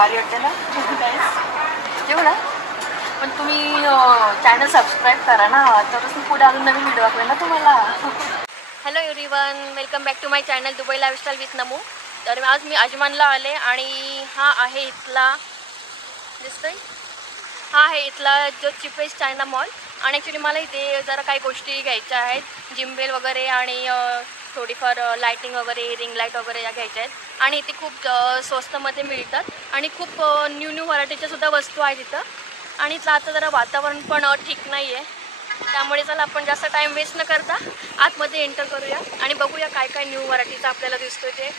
भारी वाटते ना जेवू ना. पण तुम्ही चॅनल सबस्क्राईब करा ना, तरच मी पुढे अजून नवीन व्हिडिओ दाखवेल ना तुम्हाला. Hello everyone, welcome back to my channel Dubai lifestyle with Namu. तर आज मी अजमानला आले आणि हा आहे इथला दिसतोय, हा आहे इथला जो चीपेस्ट चायना मॉल. आणि ॲक्च्युली मला इथे जरा काही गोष्टी घ्यायच्या आहेत, जिमबेल वगैरे आणि थोडीफार लायटिंग वगैरे, रिंग लाईट वगैरे या घ्यायच्या आहेत. आणि इथे खूप स्वस्तमध्ये मिळतात आणि खूप न्यू व्हरायटीच्या सुद्धा वस्तू आहेत इथं. आणि इथलं आता जरा वातावरण पण ठीक नाही आहे, त्यामुळे चला आपण जास्त टाईम वेस्ट न करता आतमध्ये एंटर करूया आणि बघूया काय काय न्यू व्हरायटीचं आपल्याला दिसतोय ते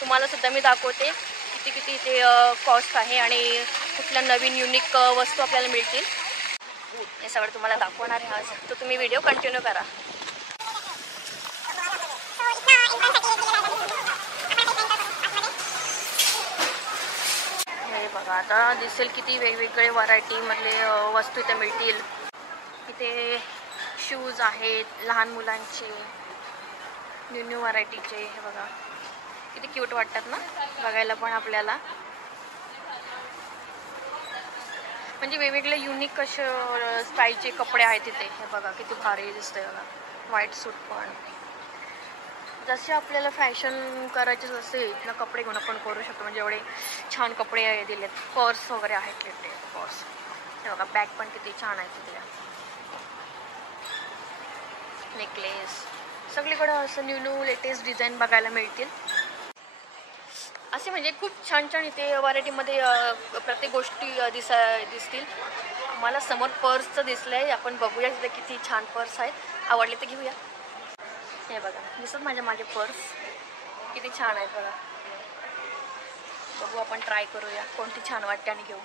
तुम्हाला सुद्धा मी दाखवते. किती किती इथे कॉस्ट आहे आणि कुठल्या नवीन युनिक वस्तू आपल्याला मिळतील हे सगळं तुम्हाला दाखवणार आहे आज. तर तुम्ही व्हिडिओ कंटिन्यू करा. हे बघा, आता दिसेल किती वेगवेगळे व्हरायटीमधले वस्तू इथे मिळतील. इथे शूज आहेत लहान मुलांचे, न्यू व्हरायटीचे. हे बघा किती क्यूट वाटतात ना बघायला पण आपल्याला. म्हणजे वेगवेगळे युनिक असे स्टाईलचे कपडे आहेत तिथे. हे बघा किती भारी दिसतंय बघा. व्हाईट सूट पण, जसे आपल्याला फॅशन करायचे असेल ना कपडे घेऊन आपण करू शकतो. म्हणजे एवढे छान कपडे दिलेत. पर्स वगैरे आहेत तिथे, पर्स. हे बघा बॅग पण किती छान आहे तिथे. नेकलेस, सगळीकडे असं न्यू लेटेस्ट डिझाईन बघायला मिळतील. असे म्हणजे खूप छान छान इथे व्हरायटीमध्ये प्रत्येक गोष्टी दिसतील. मला समोर पर्सचं दिसलं आहे, आपण बघूया तिथे किती छान पर्स आहेत. आवडले तर घेऊया. हे बघा दिसत माझ्या मागे पर्स किती छान आहेत बघा. बघू आपण ट्राय करूया कोणती छान वाटते आणि घेऊ.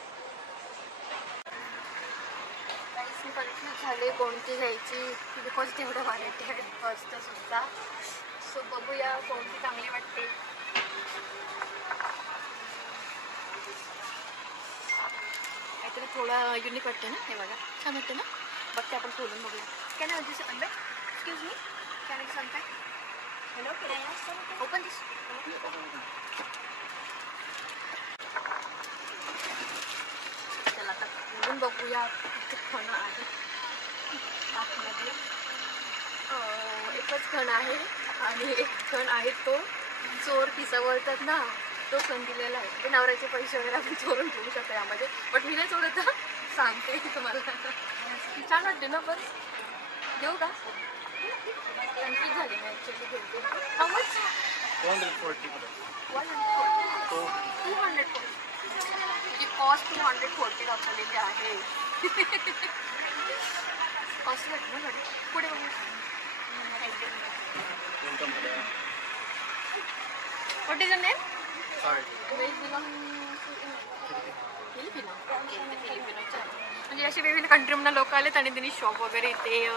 मी कन्फ्यूज झाले कोणती घ्यायची, बिकॉज तेवढं व्हरायटी आहेत पर्सचं सुद्धा. सो बघूया कोणती चांगली वाटते. काहीतरी थोडं युनिक वाटते ना. हे बघा छान वाटते ना. बघते आपण खोलून बघूया. Can I this unbag? Excuse me, can I unbag? Hello, can I open this? चला आता खोलून बघूया किती खणं आहे आतमध्ये. एकच खण आहे आणि एक खण आहे तो चोर पिसा बोलतात ना, तो खण दिलेला आहे. ते नवऱ्याचे पैसे वगैरे आपण चोरून ठेवू शकतो यामध्ये. बट मी नाही चोरत, सांगते तुम्हाला. छान वाटते ना पर्स, घेऊ का? कन्फ्यूज झाली मी ॲक्च्युली. घेते. How much? 240. 240. ही कॉस्ट 240 दाखवलेली आहे. कॉस्ट वाटते ना थोडी. पुढे बघू. What is your name? Sorry. Where belong? Filipino. फिलिपिनोच्या. म्हणजे असे वेगवेगळ्या कंट्रीमधून लोक आलेत आणि त्यांनी शॉप वगैरे इथे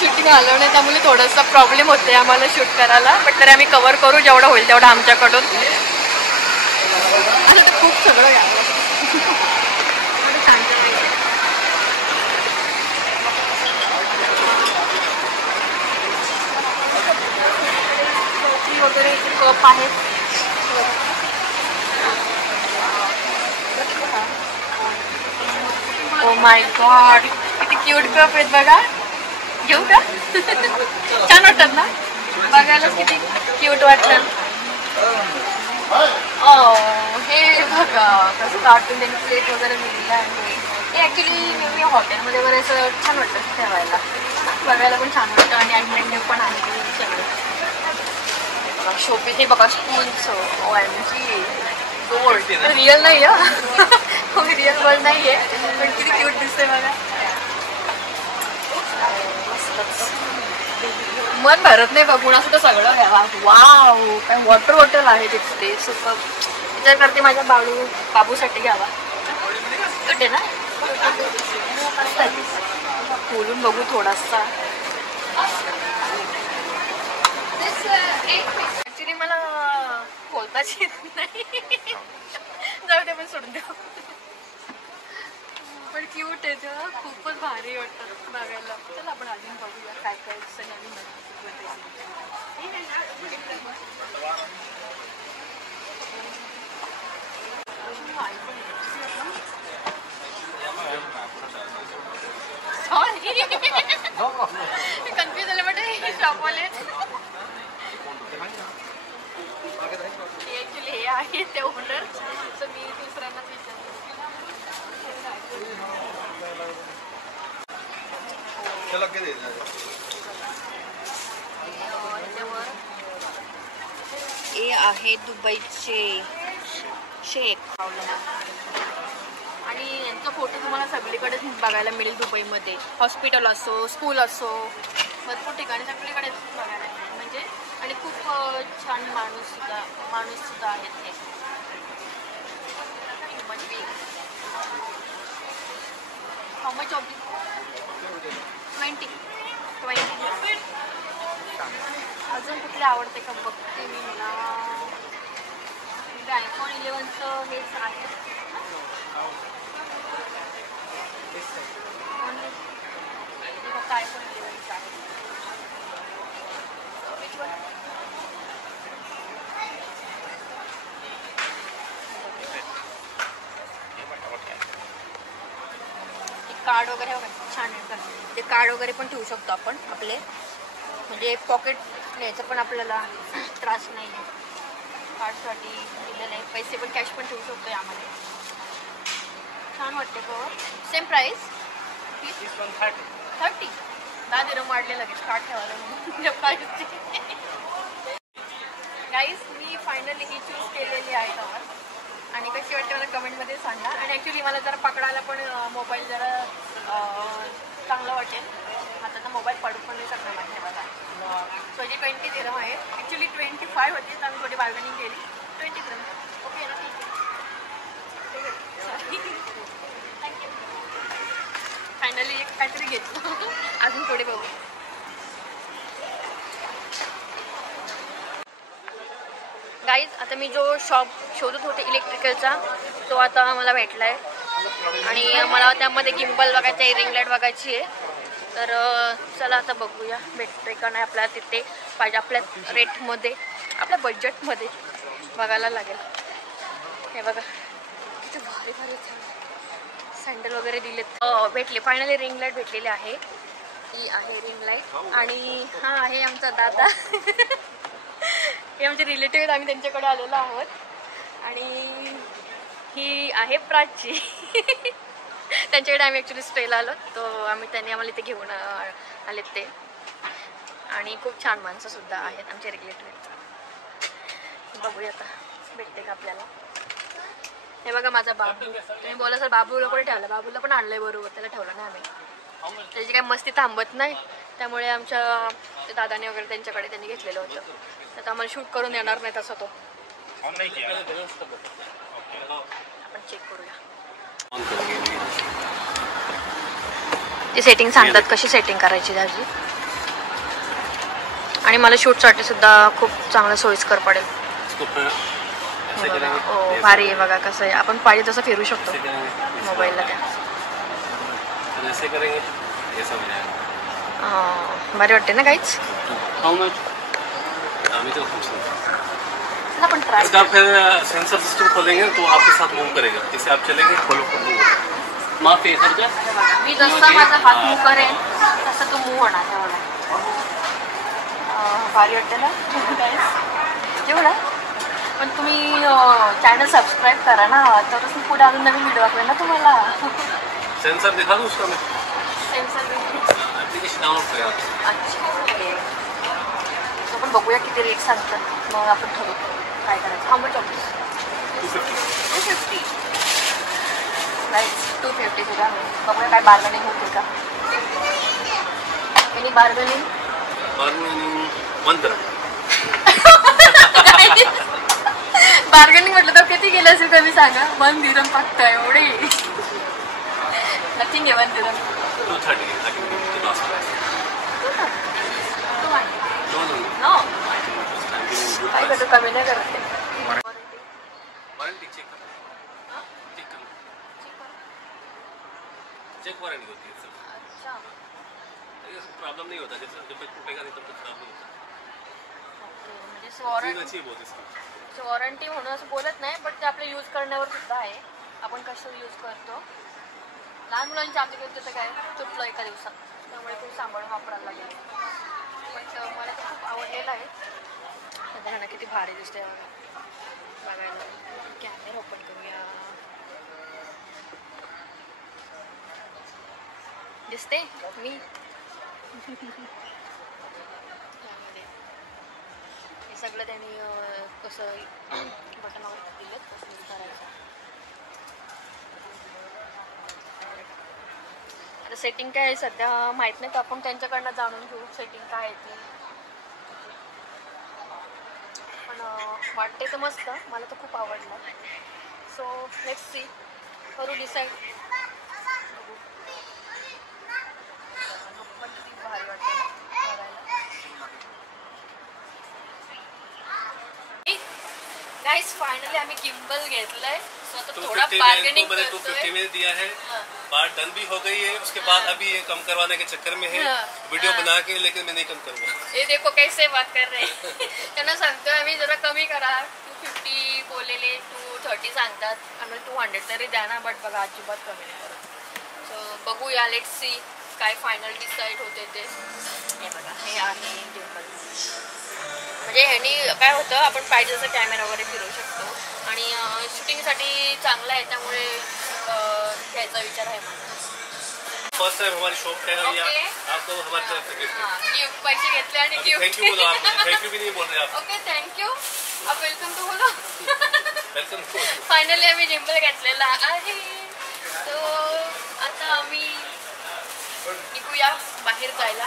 शूटिंग आलं नाही, त्यामुळे थोडासा प्रॉब्लेम होते आम्हाला शूट करायला. बट तरी आम्ही कव्हर करू जेवढं होईल तेवढं आमच्याकडून. असं तर खूप सगळं यावं. वगैरे कप आहेत. ओ माय गॉड, किती क्यूट कप आहेत बघा. घेऊ का? छान वाटतात ना बघायलाच, किती क्यूट वाटतात. हे बघा कसं कार्टून त्यांनी प्लेट वगैरे मिळलेलं आहे. हे ॲक्च्युली मी हॉटेलमध्ये वगैरे असं छान वाटतं ठेवायला, बघायला पण छान वाटतं. आणि ॲडमेंट पण आहे सगळं शोपीस. हे बघा स्पूनचं. OMG, gold. रिअल नाही आहे, रिअल गोल्ड नाही आहे, पण किती क्यूट दिसते बघा. मन भरत नाही बघून असं तर सगळं घ्यावा. वाव, काय वॉटर बॉटल आहे तिथे. सुपर. विचार करते माझ्या बाबूसाठी घ्यावा. गुड आहे ना. खोलून बघू थोडासा. ॲक्च्युली मला खोलताच येत नाही. जाऊ दे, पण सोडून देऊ. पण क्यूट आहे ते, खूपच भारी वाटतं बघायला. चला आपण अजून बघूया काय काय नवीन. शॉपवाले ऍक्च्युली हे आहे ते ओनर, तर मी दुसऱ्यांनाच विचारलं. हे आहे दुबईचे शेख. आणि यांचा फोटो तुम्हाला सगळीकडेच बघायला मिळेल दुबईमध्ये. हॉस्पिटल असो, स्कूल असो, भरपूर ठिकाणी सगळीकडेच बघायला मिळेल. म्हणजे आणि खूप छान माणूस सुद्धा आहेत हे. How much of 20. अजून कुठले आवडते का बघते मी. मला आयफोन 11चं हेच आहे. फक्त आयफोन 11चं आहे. कार्ड वगैरे छान आहे. ते कार्ड वगैरे पण ठेवू शकतो आपण आपले. म्हणजे पॉकेट न्यायचं पण आपल्याला त्रास नाही आहे. कार्डसाठी दिलेलं आहे. पैसे पण कॅश पण ठेवू शकतो यामध्ये. छान वाटते कवर. Same price 30. 10 दिरम वाढले लगेच कार्ड ठेवायला म्हणून प्राईसची. गाईज मी फायनली ही चूज केलेली आहे कवर. आणि कशी वाटते मला कमेंटमध्ये सांगा. आणि ॲक्च्युली मला जरा पकडायला पण मोबाईल जरा चांगलं वाटेल. आता तर मोबाईल पडू पण नाही शकणार माझ्या बघा. सो जी 20 दिरम आहे. ॲक्च्युली 25 होती, तर आम्ही थोडी बार्गेनिंग केली. 20 दिरम ओके ना. थँक्यू. फायनली एक काहीतरी घेतलं. अजून थोडे बघू. गाईज आता मी जो शॉप शोधत होते इलेक्ट्रिकलचा तो आता मला भेटला आहे. आणि मला त्यामध्ये गिम्बल बघायचं आहे, रिंग लाईट बघायची आहे. तर चला आता बघूया भेटते का नाही आपल्याला तिथे. पाहिजे आपल्या रेटमध्ये, आपल्या बजेटमध्ये बघायला लागेल. हे बघा किती भारी भारी सँडल वगैरे दिलेत. भेटले फायनली. रिंग लाईट भेटलेली आहे. ही आहे रिंग लाईट. आणि हा आहे आमचा दादा. हे आमचे रिलेटिव्ह आहेत. आम्ही त्यांच्याकडे आलेलो आहोत. आणि ही आहे प्राची. त्यांच्याकडे आम्ही ॲक्च्युली स्टेला आलो. त्यांनी आम्हाला इथे घेऊन आलेत ते. आणि खूप छान माणसंसुद्धा आहेत आमचे रिलेटिव्ह. बघूया आता भेटते का आपल्याला. हे बघा माझा बाबू. तुम्ही बोला सर बाबूला पण ठेवला. बाबूला पण आणलं आहे बरोबर. त्याला ठेवलं नाही आम्ही. त्याची काही मस्ती थांबत नाही. त्यामुळे आमच्या दादाने वगैरे त्यांच्याकडे त्यांनी घेतलेलं होतं. तर आम्हाला शूट करून येणार नाही तसं तो. आपण चेक करूया. ती सेटिंग सांगतात कशी सेटिंग करायची त्याची. आणि मला शूटसाठी सुद्धा खूप चांगलं सोयीस्कर पडेल. हो भारी आहे बघा कसं आहे. आपण पाहिजे तसं फिरू शकतो मोबाईलला त्या. भारी वाटते ना काहीच. अपन ट्राई इसका फिर सेंसर सिस्टम खोलेंगे तो आपके साथ मूव करेगा. जैसे आप चलेंगे फॉलो कर लो. माफी है सर. मी जसा माझा हात मूव करेन तसं तो मूव होणार तेवढा. भारी वाटते ना जेवढा. पण तुम्ही चॅनल सबस्क्राईब करा ना, तरच मी पुढे अजून नवीन व्हिडिओ दाखवेन ना तुम्हाला. सेंसर दिखा दूँ उसका मैं. सेंसर एप्लीकेशन डाउनलोड करा. अच्छा ओके. आपण बघूया किती रेट सांगतात. मग आपण ठरवू काय करायचं. How much of 250. राईट 250 सुद्धा. बघूया काय बार्गेनिंग होते का. Any bargaining. 1 दिरम. बार्गेनिंग म्हटलं तर किती गेलं असेल कमी सांगा. 1 दिरम फक्त एवढे. नथिंग आहे 1 दिरम. 230. नो काय करतो कमी नाही करते. वारंटी चेक वारंटी होती है. अच्छा प्रॉब्लम नहीं होता. जैसे जब तक टूटेगा नहीं तब तक खराब नहीं होता. म्हणजे वॉरंटी म्हणून असं बोलत नाही, बट ते आपल्या यूज करण्यावर सुद्धा आहे. आपण कसं यूज करतो. लहान मुलांच्या आमच्या घेतो तर काय तुटलं एका दिवसात. त्यामुळे खूप सांभाळून वापरायला लागेल. पण तर मला तर खूप आवडलेलं आहे. बघा ना किती भारी दिसते बघायला. कॅमेरा ओपन करूया. दिसते मी त्यामध्ये हे सगळं त्यांनी कसं बटनावर दिलं कसं करायचं. आता सेटिंग काय आहे सध्या माहीत नाही, तर आपण त्यांच्याकडनं जाणून घेऊ सेटिंग काय आहे ती. पण वाटते तर मस्त, मला तर खूप आवडलं. सो लेट्स सी, करू डिसाईड. पण किती भारी वाटतं बघायला. गाइस फाइनली आम्ही गिम्बल घेतलंय. तो थोड़ा बार्गेनिंग मैंने 250 में दिया है. बात डन भी हो गई है. उसके बाद अभी ये कम करवाने के चक्कर में है. वीडियो बना के, लेकिन मैं नहीं कम करूँगा. ये देखो कैसे बात कर रहे हैं. त्यांना सांगतोय आम्ही जरा कमी करा. 250 बोललेले 230 सांगतात. आम्ही 200 तरी द्या ना. बट बघा अजिबात कमी नाही करत. सो बघूया, लेट्स सी काय फायनल डिसाईड होते ते. हे बघा हे आहे गिम्बल. म्हणजे ह्यानी काय होतं, आपण पाहिजे तसं कॅमेरा वगैरे फिरवू शकतो आणि शूटिंगसाठी चांगलं आहे, त्यामुळे घ्यायचा विचार आहे माझा. फर्स्ट टाइम हमारी शॉप पे है. आपको हमारी तरफ से गिफ्ट पैसे घेतले आणि गिफ्ट. थैंक यू बोलो आप. थैंक यू भी नहीं बोल रहे आप. Okay thank you. आप वेलकम टू बोलो. वेलकम. फायनली आम्ही गिम्बल घेतलेला आहे. तो आता आम्ही निघूया बाहेर जायला,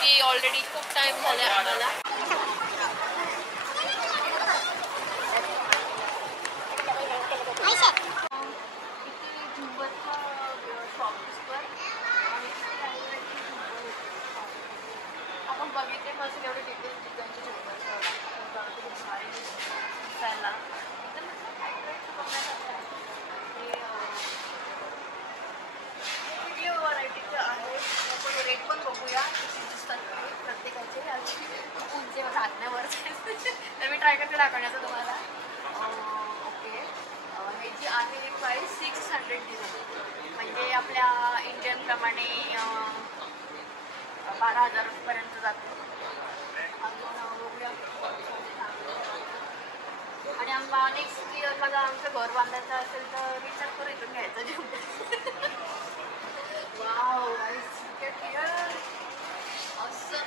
की ऑलरेडी खूप टाइम झाला आम्हाला. आपण बघितले कसं एवढे डिटेल्स डिझाईनचे झुंबर भारी दिसायला. वेगवेगळ्या व्हरायटीचे आहे. आपण रेट पण बघूया किती दिसतात प्रत्येकाचे. उंचे घातण्यावर तर मी ट्राय करते दाखवण्याचं तुम्हाला. ओके, ह्याची आहे प्राईस 600 dirham, म्हणजे आपल्या इंडियन प्रमाणे 12,000 पर्यंत जातो. अजून बघूया. आणि आम्हाला नेक्स्ट इयरला जर आमचं घर बांधायचं असेल तर विचार करू इथून घ्यायचं जेवण. Wow guys, look at here. Awesome.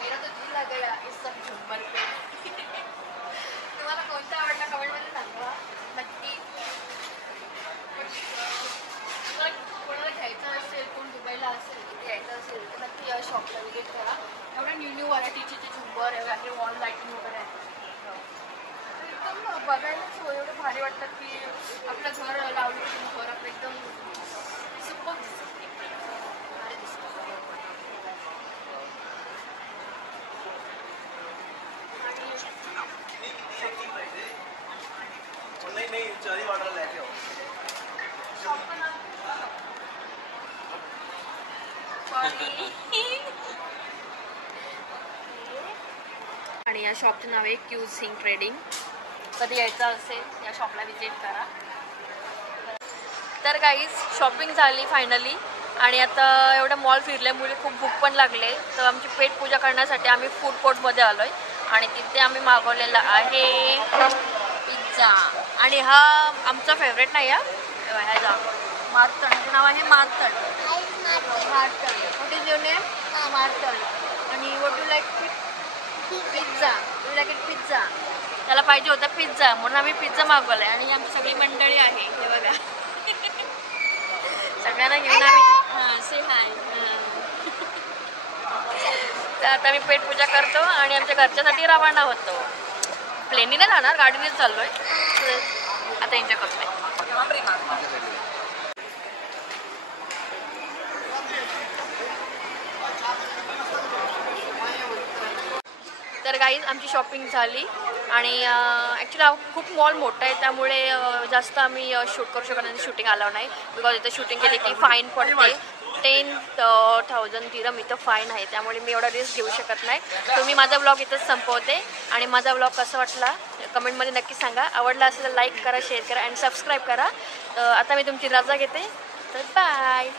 मेरा तो दिल लग गया इस सब झुंबर पे. तुम्हाला कोणता आवडला कमेंटमध्ये सांगा नक्की. कोणाला घ्यायचं असेल, कोण दुबईला असेल, इथे यायचं असेल तर नक्की या शॉपला विजिट करा. एवढ्या न्यू व्हरायटीचे जे झुंबर आहे, वॉल लाईटिंग वगैरे आहे, एकदम बघायलाच एवढं भारी वाटतं की आपलं घर लावलं की घर आपलं एकदम सुपर भारी दिसतं. आणि या शॉपचं नाव आहे क्यूज सिंग ट्रेडिंग. कधी यायचं असेल या शॉपला विजिट करा. तर गाईज शॉपिंग झाली फायनली आणि आता एवढं मॉल फिरल्यामुळे खूप भूक पण लागले. तर आमची पेट पूजा करण्यासाठी आम्ही फूड कोर्टमध्ये आलो आहे आणि तिथे आम्ही मागवलेला आहे पिझ्झा. आणि हा आमचा फेवरेट नाही आहे ह्याचा मार्तळ. ह्याचं नाव आहे मार्तळ. मार्तळ. What is your name? मार्तळ. आणि what you like? Pizza. You like it pizza. त्याला पाहिजे होता पिझ्झा म्हणून आम्ही पिझ्झा मागवला आहे. आणि आमची सगळी मंडळी आहे हे बघा. सगळ्यांना घेऊन आम्ही से हाय. तर आता मी पेट पूजा करतो आणि आमच्या घरच्यासाठी रवाना होतो. प्लेननी नाही जाणार, गाडीनेच चाललो आहे. आता एन्जॉय करतोय. तर गाईज आमची शॉपिंग झाली आणि ॲक्च्युली हा खूप मॉल मोठा आहे त्यामुळे जास्त आम्ही शूट करू शकत नाही. शूटिंग आलं नाही बिकॉज इथं शूटिंग केली की फाईन पडते. 10,000 dirham इथं फाईन आहे, त्यामुळे मी एवढा रिस्क घेऊ शकत नाही. तर मी माझा ब्लॉग इथंच संपवते आणि माझा ब्लॉग कसा वाटला कमेंटमध्ये नक्की सांगा. आवडला असेल तर लाईक करा, शेअर करा आणि सबस्क्राईब करा. आता मी तुमची रजा घेते. तर बाय.